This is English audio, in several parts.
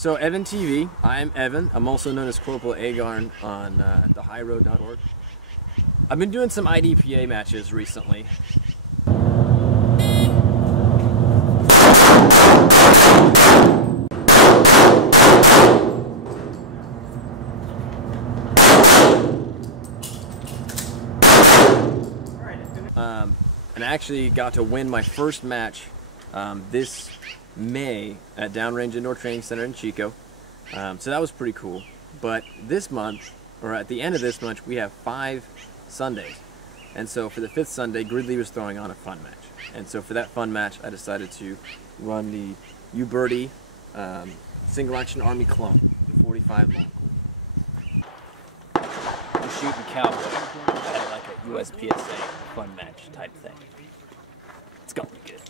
So Evan TV, I'm Evan. I'm also known as Corporal Agarn on thehighroad.org. I've been doing some IDPA matches recently. And I actually got to win my first match this May at Downrange Indoor Training Center in Chico. So that was pretty cool. But this month, or at the end of this month, we have 5 Sundays. And so for the 5th Sunday, Gridley was throwing on a fun match. And so for that fun match, I decided to run the Uberti Single Action Army clone, the 45 long. We're shooting Cowboy at like a USPSA fun match type thing. It's gonna be good.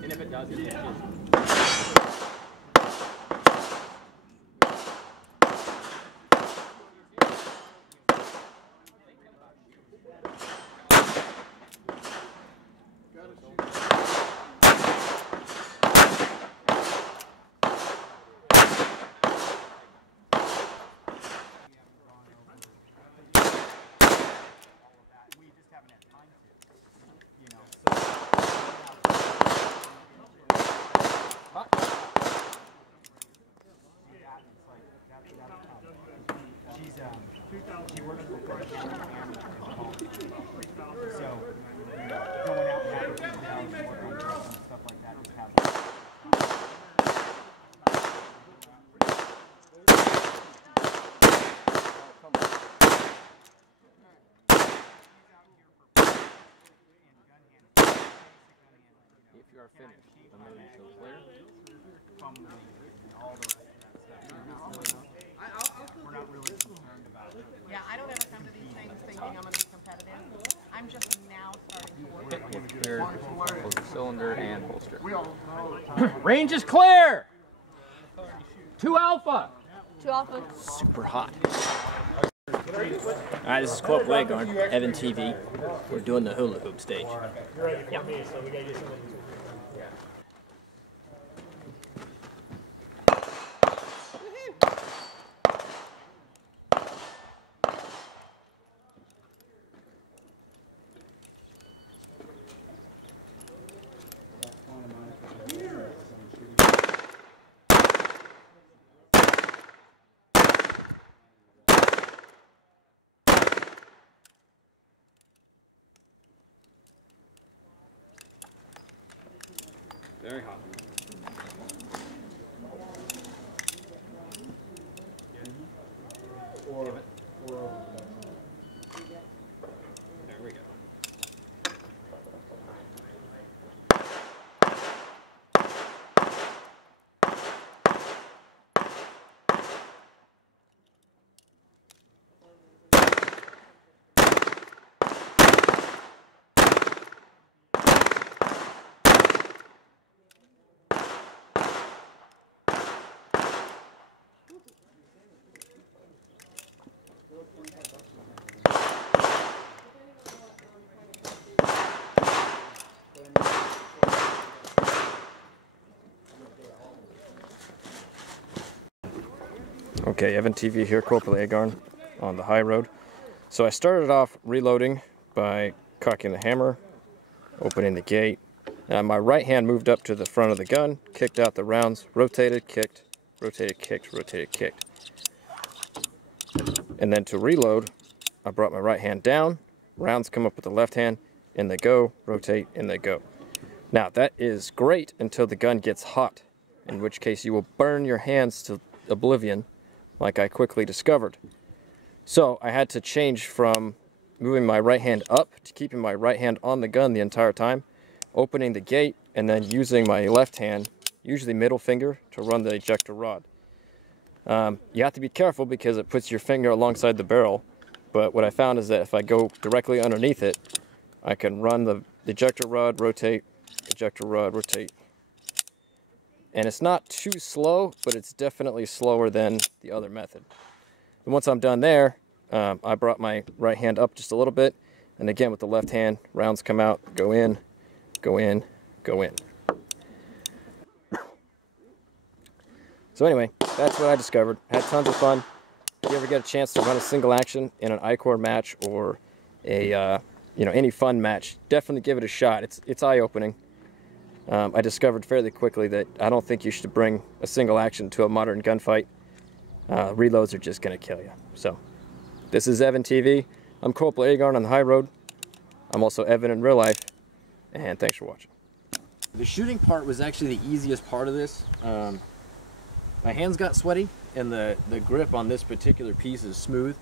And if it does, it's She works for Uberti Single Action Army. So, going out and having people work on drugs and stuff like that, just have If you are finished, the movie shows clear. all the stuff. We're not really concerned about it. Yeah, I don't ever come to these things thinking I'm going to be competitive. I'm just now starting to work. Hit clear, close the cylinder and holster. range is clear! 2 Alpha! 2 Alpha. Super hot. Alright, this is Corporal Agarn, Evan TV. We're doing the hula hoop stage. Yeah. Very hot. There we go. Okay, Evan TV here, Corporal Agarn on the high road. So I started off reloading by cocking the hammer, opening the gate. My right hand moved up to the front of the gun, kicked out the rounds, rotated, kicked, rotated, kicked, rotated, kicked. And then to reload, I brought my right hand down, rounds come up with the left hand, in they go, rotate, in they go. Now that is great until the gun gets hot, in which case you will burn your hands to oblivion, like I quickly discovered. So I had to change from moving my right hand up to keeping my right hand on the gun the entire time, opening the gate, and then using my left hand, usually middle finger, to run the ejector rod. You have to be careful because it puts your finger alongside the barrel, but what I found is that if I go directly underneath it, I can run the ejector rod, rotate, ejector rod, rotate. And it's not too slow, but it's definitely slower than the other method. And once I'm done there, I brought my right hand up just a little bit, and again with the left hand, rounds come out, go in, go in, go in. So anyway, that's what I discovered. Had tons of fun. If you ever get a chance to run a single action in an ICORE match or a any fun match, definitely give it a shot. It's eye-opening. I discovered fairly quickly that I don't think you should bring a single action to a modern gunfight. Reloads are just going to kill you. So, this is Evan TV. I'm Corporal Agarn on the high road. I'm also Evan in real life, and thanks for watching. The shooting part was actually the easiest part of this. My hands got sweaty, and the grip on this particular piece is smooth,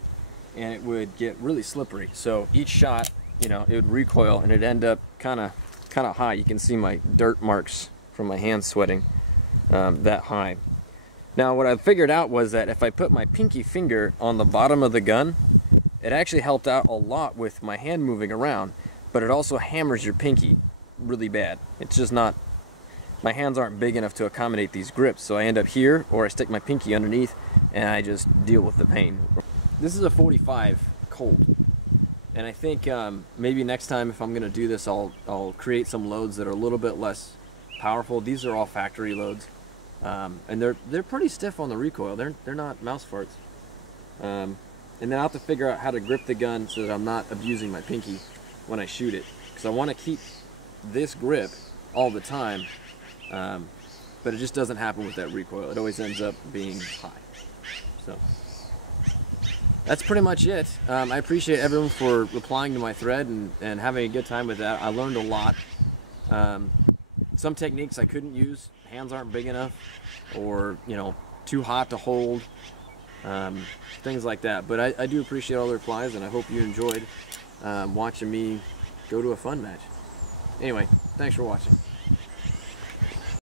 and it would get really slippery. So each shot, it would recoil, and it'd end up kind of high. You can see my dirt marks from my hands sweating that high. Now what I figured out was that if I put my pinky finger on the bottom of the gun, it actually helped out a lot with my hand moving around, but it also hammers your pinky really bad. It's just not, my hands aren't big enough to accommodate these grips, so I end up here, or I stick my pinky underneath and I just deal with the pain. This is a 45 cold. And I think maybe next time if I'm going to do this, I'll create some loads that are a little bit less powerful. These are all factory loads, and they're pretty stiff on the recoil. They're not mouse farts. And then I'll have to figure out how to grip the gun so that I'm not abusing my pinky when I shoot it, because I want to keep this grip all the time, but it just doesn't happen with that recoil. It always ends up being high. So. That's pretty much it. I appreciate everyone for replying to my thread and having a good time with that. I learned a lot. Some techniques I couldn't use. Hands aren't big enough, or too hot to hold. Things like that. But I do appreciate all the replies, and I hope you enjoyed watching me go to a fun match. Anyway, thanks for watching.